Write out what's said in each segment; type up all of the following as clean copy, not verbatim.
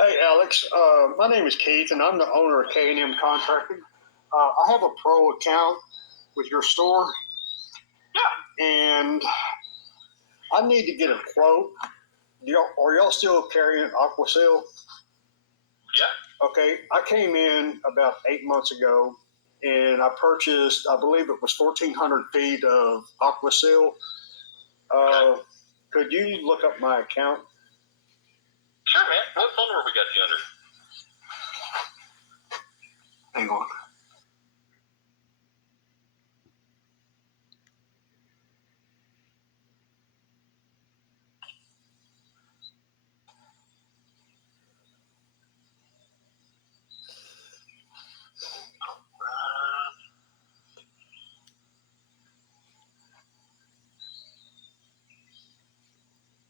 Hey, Alex. My name is Keith, and I'm the owner of K&M Contracting. I have a pro account with your store, and I need to get a quote. Are y'all still carrying Aquasil? Yeah. Okay. I came in about 8 months ago, and I purchased, I believe it was 1,400 feet of Aquasil. Could you look up my account? Sure, man. What phone number we got you under? Hang on.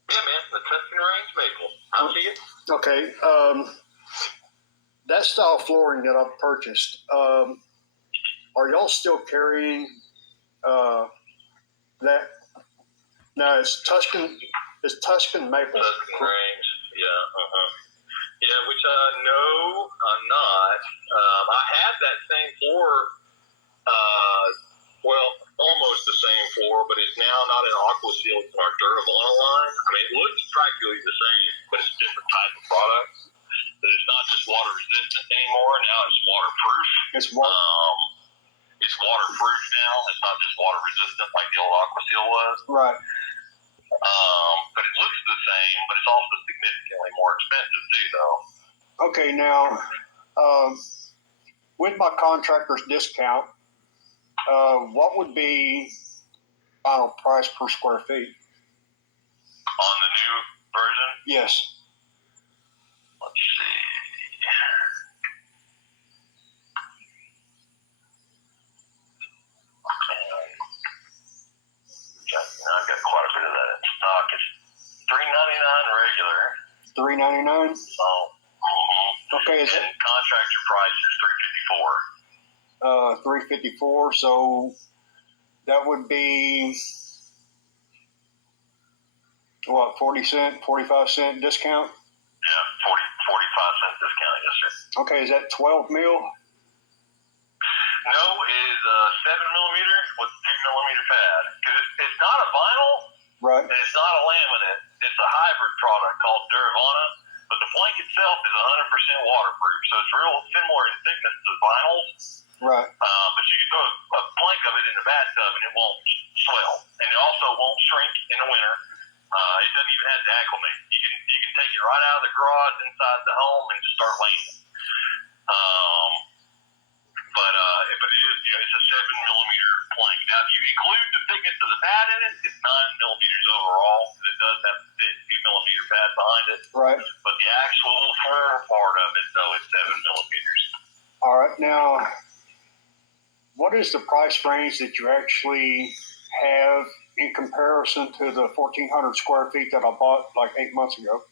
Yeah, man. The Tuscan Range Maple. I see it. Okay. That style flooring that I've purchased, are y'all still carrying that? No, it's Tuscan Maple. Tuscan Range. Yeah. Yeah, which no, I'm not. I had that same floor. Almost the same floor, but it's now not an Aquasil. It's our Duravana line. I mean, it looks practically the same, but it's a different type of product. But it's not just water resistant anymore. Now it's waterproof. It's waterproof now. It's not just water resistant like the old Aquasil was. Right. But it looks the same, but it's also significantly more expensive too, though. Okay, now with my contractor's discount, what would be final price per square feet? On the new version? Yes. Let's see. I've got quite a bit of that in stock. It's $399 regular. $399. So, okay. And contractor price is $354. $354. So that would be what? 40 cent, 45 cent discount. Yeah, 45 cent discount. Yes, sir. Okay. Is that 12 mil? No, it is a 7 millimeter with a 2 millimeter pad. Because it's not a vinyl, right? And it's not a laminate. It's a hybrid product called Duravana, but the plank itself is 100% waterproof. So it's real similar in thickness to vinyls. Right. But you can throw a plank of it in the bathtub and it won't swell, and it also won't shrink in the winter. It doesn't even have to acclimate. You can take it right out of the garage inside the home and just start laying it. But it is, it's a 7 millimeter plank. Now, if you include the thickness of the pad in it, it's 9 millimeters overall. It does have a 2 millimeter pad behind it. Right. But the actual floor part of it, though, is 7 millimeters. All right. Now, what is the price range that you actually have in comparison to the 1,400 square feet that I bought like 8 months ago?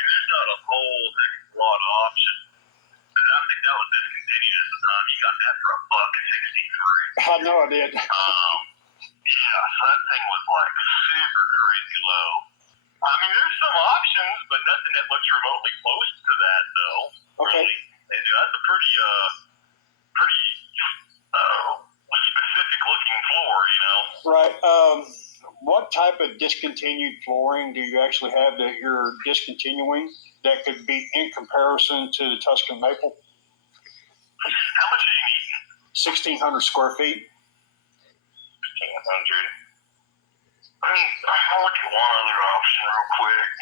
There's not a whole heck of a lot of options. I think that was discontinued at the time. You got that for $1.63. I know I did. Yeah, so that thing was like super crazy low. I mean, there's some options, but nothing that looks remotely close to that, though. Okay. Really. That's a pretty specific looking floor, you know. Right. What type of discontinued flooring do you actually have that you're discontinuing that could be in comparison to the Tuscan Maple? How much do you need? 1,600 square feet. 1,600. I'll look at one other option real quick.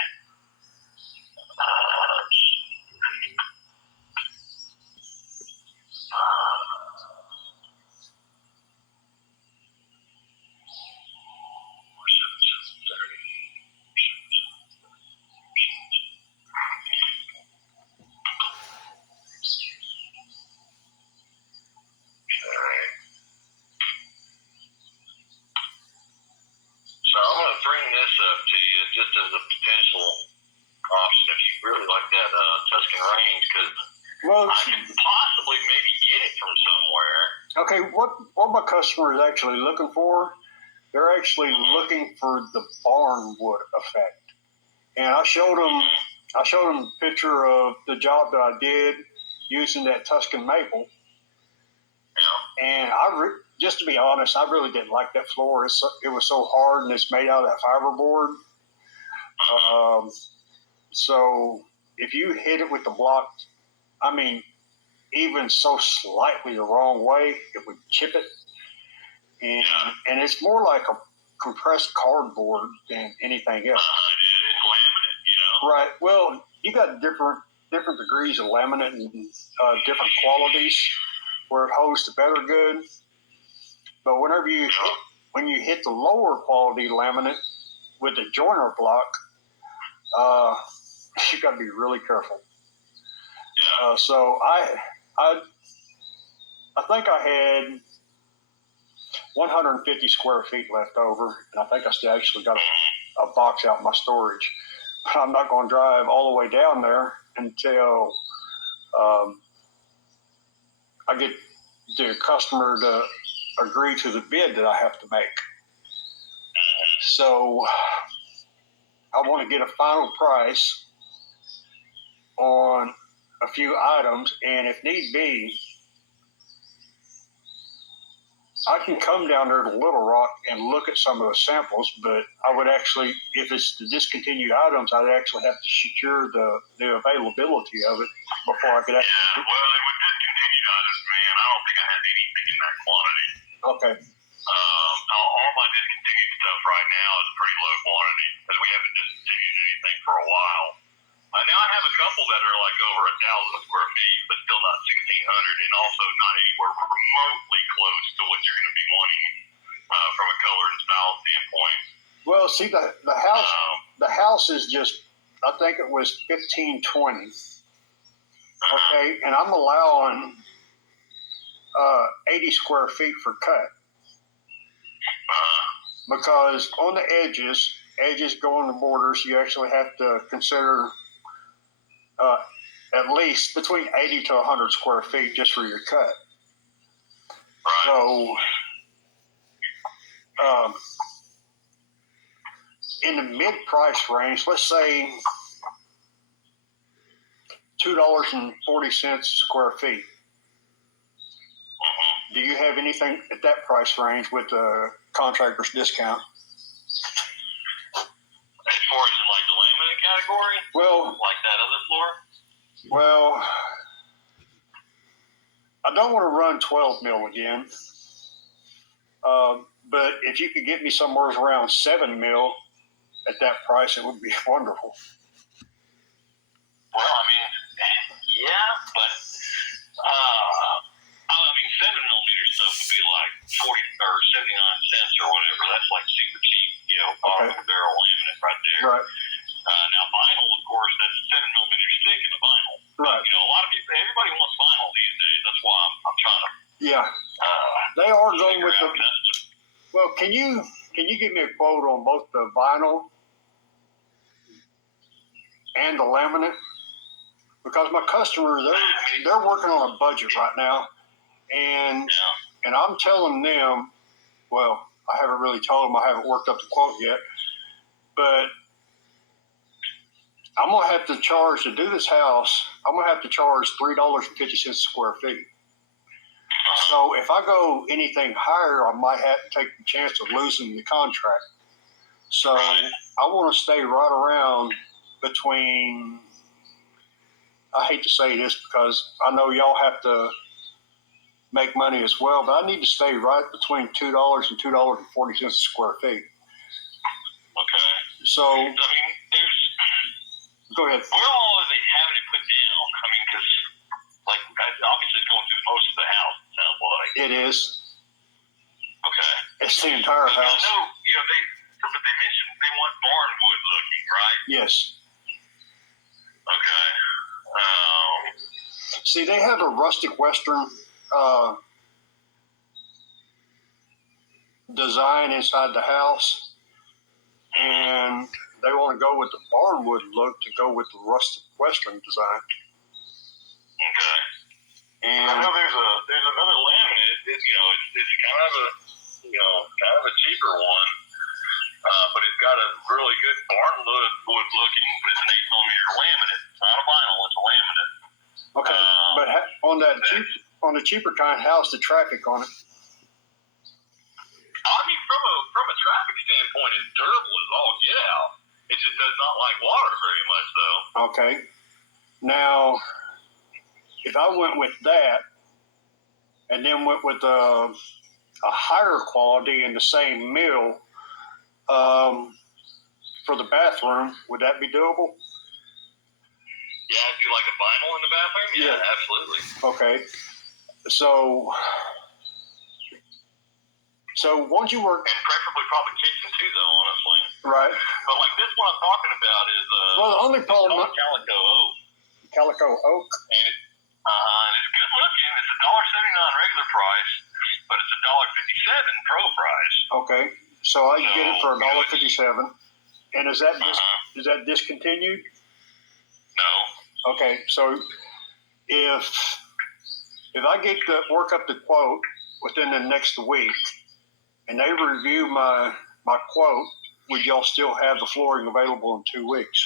So I'm going to bring this up to you just as a potential option if you really like that Tuscan Range, because I could possibly maybe get it from somewhere. Okay, what my customer is actually looking for they're actually looking for the barnwood effect. And I showed them a picture of the job that I did using that Tuscan maple. Yeah. And just to be honest, I really didn't like that floor. It was so hard, and it's made out of that fiberboard. So if you hit it with the block, I mean, even so slightly the wrong way, it would chip it. And it's more like a compressed cardboard than anything else. It's laminate, you know. Right. Well, you got different degrees of laminate and different qualities where it holds the better good. But when you hit the lower quality laminate with the joiner block, you got to be really careful. Yeah. So I think I had 150 square feet left over, and I think I still actually got a box out in my storage. But I'm not going to drive all the way down there until I get the customer to agree to the bid that I have to make. So I want to get a final price on a few items, and if need be, I can come down there to Little Rock and look at some of the samples, but I would actually, if it's the discontinued items, I'd actually have to secure the availability of it before I could actually. Yeah, well, with discontinued items, man, I don't think I have anything in that quantity. Okay. All my discontinued stuff right now is pretty low quantity because we haven't discontinued anything for a while. Now I have a couple that are like over 1,000 square feet, but still not 1,600, and also not anywhere remotely close to what you're going to be wanting from a color and style standpoint. Well, see, the house is just, I think it was 1520. Okay, and I'm allowing 80 square feet for cut because on the edges go on the borders. You actually have to consider at least between 80 to 100 square feet just for your cut. Right. So, in the mid-price range, let's say $2.40 square feet. Do you have anything at that price range with the contractor's discount? As far as in like the laminate category? Well, like that other floor? Well, I don't want to run 12 mil again. But if you could get me somewhere around 7 mil at that price, it would be wonderful. Well, I mean, yeah, but 7 millimeter stuff would be like 40 or 79 cents or whatever. That's like super cheap, bottom of the barrel laminate right there. Right. Now vinyl, of course, that's a 7 millimeter stick in the vinyl. Right. A lot of people, everybody wants vinyl these days. That's why I'm trying to. Yeah. They are going with the. What, well, can you give me a quote on both the vinyl and the laminate? Because my customers, they're working on a budget right now, and I'm telling them, well, I haven't really told them I haven't worked up the quote yet, but I'm gonna have to charge to do this house. I'm gonna have to charge $3.50 a square feet. So if I go anything higher, I might have to take the chance of losing the contract. So I want to stay right around between. I hate to say this because I know y'all have to make money as well, but I need to stay right between $2 and $2.40 a square feet. Okay. So. I mean, Go ahead. Where all are they having it put down? I mean, because obviously it's going through most of the house. It sounds like it is. Okay. It's the entire house. I know, but they mentioned they want barnwood looking, right? Yes. Okay. See, they have a rustic western design inside the house, and they want to go with the barnwood look to go with the rustic western design. Okay. And I know there's another laminate. It's kind of kind of a cheaper one. But it's got a really good barnwood looking, but it's an 8mm laminate. It's not a vinyl, it's a laminate. Okay, but on the cheaper kind, how's the traffic on it? I mean, from a traffic standpoint, it's durable as all get out. It just does not like water very much, though. Okay. Now, if I went with that, and then went with a higher quality in the same mill for the bathroom, would that be doable? Yeah, do you like a vinyl in the bathroom? Yeah, absolutely. Okay. So once you work, and preferably probably kitchen too, though, honestly. Right. But like this one I'm talking about is well, the only problem Calico Oak. Calico Oak. And it's good looking. It's $1.79 regular price, but it's $1.57 pro price. Okay, so I can get it for $1.57. And is that discontinued? No. Okay, so if I get to work up the quote within the next week, and they review my quote, would y'all still have the flooring available in 2 weeks?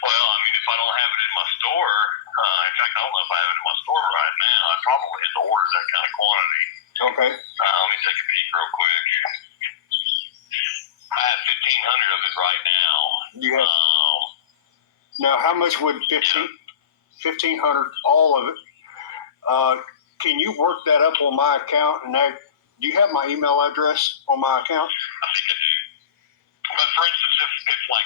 Well, I mean, if I don't have it in my store, in fact, I don't know if I have it in my store right now. I probably hit the order that kind of quantity. Okay. Let me take a peek real quick. I have 1,500 of it right now. You have. Now, how much would 1,500, all of it? Can you work that up on my account? And do you have my email address on my account? I think I do. But for instance, if like,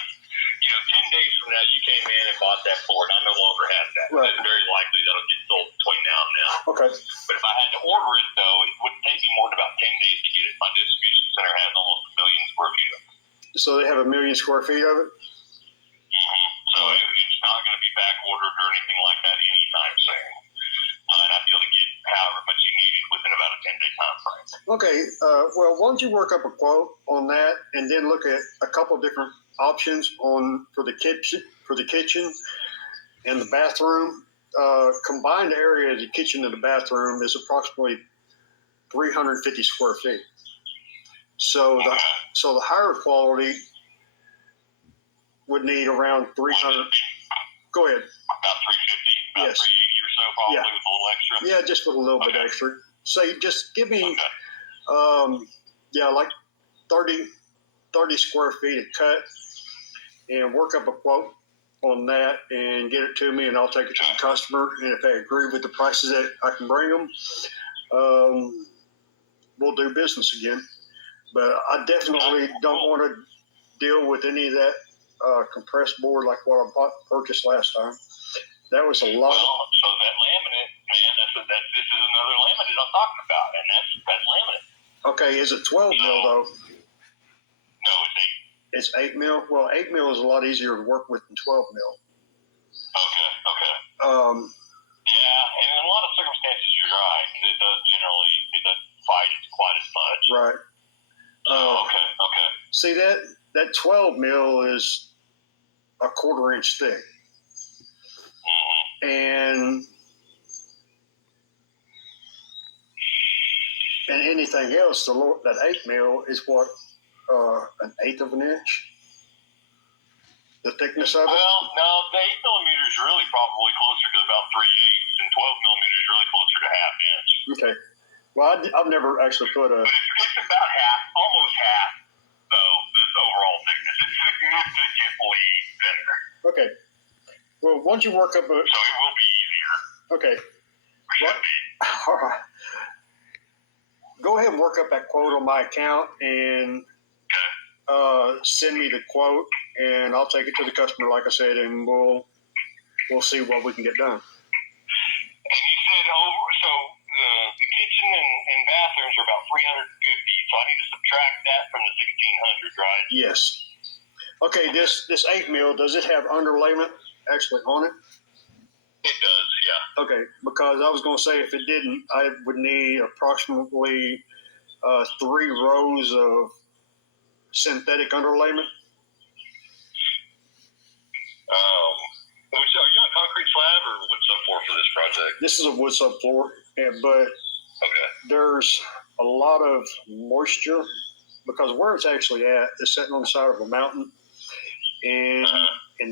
10 days from now you came in and bought that floor and I no longer have that, right, it's very likely that'll get sold between now and now. Okay. But if I had to order it, though, it wouldn't take me more than about 10 days to get it. My distribution center has almost 1 million square feet of it. So they have 1 million square feet of it? Mm-hmm. So it's not going to be back ordered or anything like that anytime soon. And I'd be able to get however much you needed within about a 10-day time frame. Okay. Well, why don't you work up a quote on that, and then look at a couple different options for the kitchen and the bathroom. Combined area of the kitchen and the bathroom is approximately 350 square feet. So the higher quality would need around 300. Go ahead. About 350, about yes. 380 or so, probably, with a little extra. Yeah, just with a little bit extra. So you just give me, like 30 square feet of cut, and work up a quote on that and get it to me, and I'll take it to the customer. And if they agree with the prices that I can bring them, we'll do business again. But I definitely don't want to deal with any of that compressed board like what I purchased last time. That was a lot. Well, so that laminate, man, this is another laminate I'm talking about, and that's laminate. Okay, is it 12 mil though? No, it's 8. It's 8 mil? Well, 8 mil is a lot easier to work with than 12 mil. Okay. Yeah, and in a lot of circumstances, you're right. It doesn't fight it quite as much. Right. Okay. See, that 12 mil is a 1/4 inch thick. And anything else, that 8 mil is what, an 1/8 of an inch? The thickness of it? Well, no, the 8mm is really probably closer to about 3/8, and 12mm is really closer to 1/2 inch. Okay. Well, I've never actually put a. But it's about half, almost half, though, this overall thickness. It's significantly thinner. Okay. Well, once you work up a. So it will be easier. Okay. Should be. All right. Go ahead and work up that quote on my account and send me the quote, and I'll take it to the customer, like I said, and we'll see what we can get done. And you said so the kitchen and bathrooms are about 350, so I need to subtract that from the 1,600, right? Yes. Okay, this 8 mil, does it have underlayment actually on it? It does, yeah. Okay, because I was going to say if it didn't, I would need approximately 3 rows of synthetic underlayment. Are you on concrete slab or wood subfloor for this project? This is a wood subfloor, but there's a lot of moisture because where it's actually at is sitting on the side of a mountain, and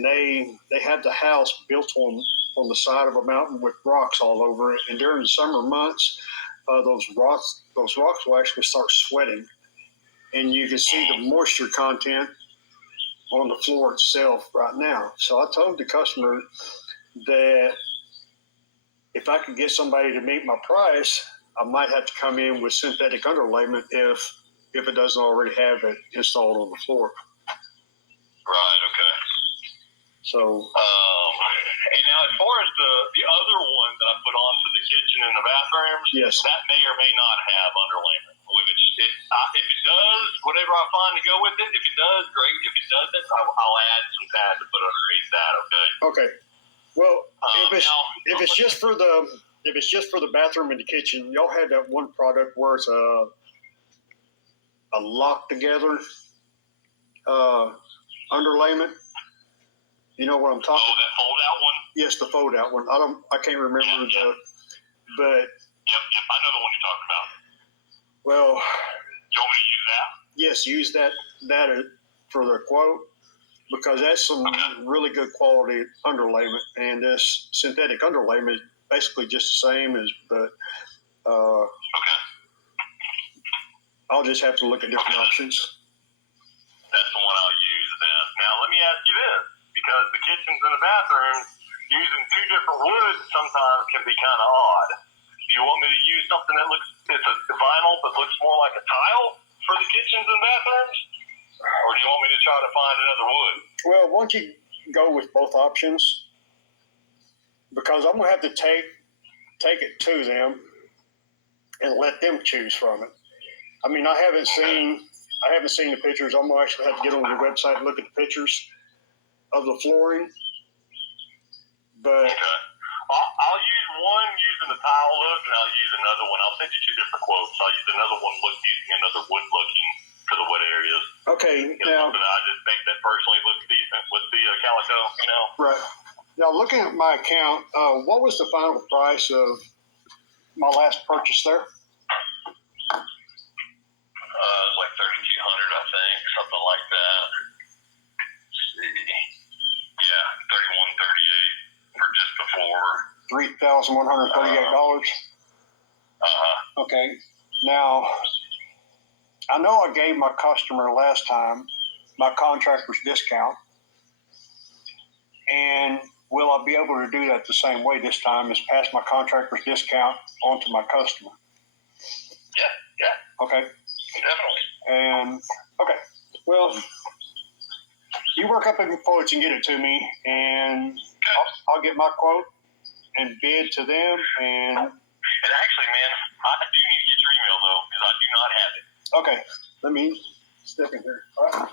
they have the house built on the side of a mountain with rocks all over it. And during the summer months, those rocks will actually start sweating, and you can see the moisture content on the floor itself right now. So I told the customer that if I could get somebody to meet my price, I might have to come in with synthetic underlayment if it doesn't already have it installed on the floor. Right. Okay. So. And now, as far as the other one that I put onto the kitchen and the bathrooms, Yes. that may or may not have underlayment. Which, if it does, whatever I find to go with it. If it does, great. If it doesn't, I'll add some pad to put underneath that. Okay. Okay. Well, if it's just for the bathroom and the kitchen, y'all have that one product where it's a lock together underlayment. You know what I'm talking about? Oh, that fold out one. Yes, the fold out one. I can't remember but. Yep, I know the one you're talking about. Well. You want me to use that? Yes, use that for the quote because that's some really good quality underlayment, and this synthetic underlayment is basically just the same as, but I'll just have to look at different options. That's the one I'll use then. Now let me ask you this, because the kitchens and the bathrooms using two different woods sometimes can be kind of odd. Do you want me to use something that it's a vinyl that looks more like a tile for the kitchens and bathrooms? Or do you want me to try to find another wood? Well, why don't you go with both options? Because I'm going to have to take it to them and let them choose from it. I mean, I haven't seen the pictures. I'm going to actually have to get on your website and look at the pictures of the flooring. But I'll use one using the tile look, and I'll use another one. I'll send you two different quotes. I'll use another one using another wood looking for the wet areas. Okay. Now, something I just think that personally looks decent with the calico, Right. Now, looking at my account, what was the final price of my last purchase there? It was like 3,200, I think, something like that. Let's see. Yeah, 3,138 for just the floor. $3,138. Okay. Now, I know I gave my customer last time my contractor's discount, and will I be able to do that the same way this time? Is pass my contractor's discount on to my customer? Yeah. Okay. Definitely. And okay, well, you work up in quotes and get it to me, and I'll get my quote and bid to them. And actually, man, I do need to get your email though, because I do not have it. Okay, let me step in here. All right.